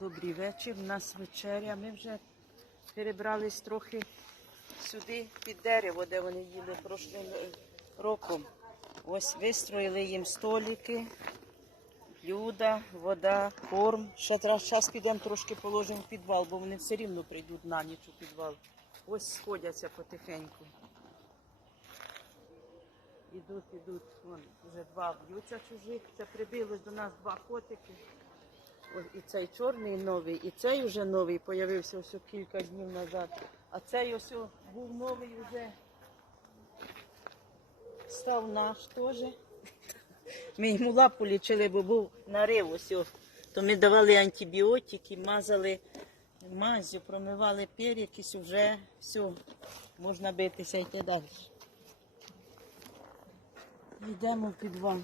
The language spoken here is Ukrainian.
Добрий вечір. У нас вечеря. Ми вже перебрались трохи сюди під дерево, де вони їли прошлим роком. Ось вистроїли їм столики, блюда, вода, корм. Ще зараз підемо трошки положимо в підвал, бо вони все рівно прийдуть на ніч у підвал. Ось сходяться потихеньку. Ідуть, ідуть. Вон вже два б'ються чужих. Це прибилось до нас два котики. І цей чорний новий, і цей вже новий появився ось кілька днів назад. А цей ось був новий вже став наш теж. Ми йому лапу лічили, бо був нарив ось. То ми давали антибіотики, мазали мазю, промивали перекись, вже все, можна битися йти далі. Йдемо в підвал.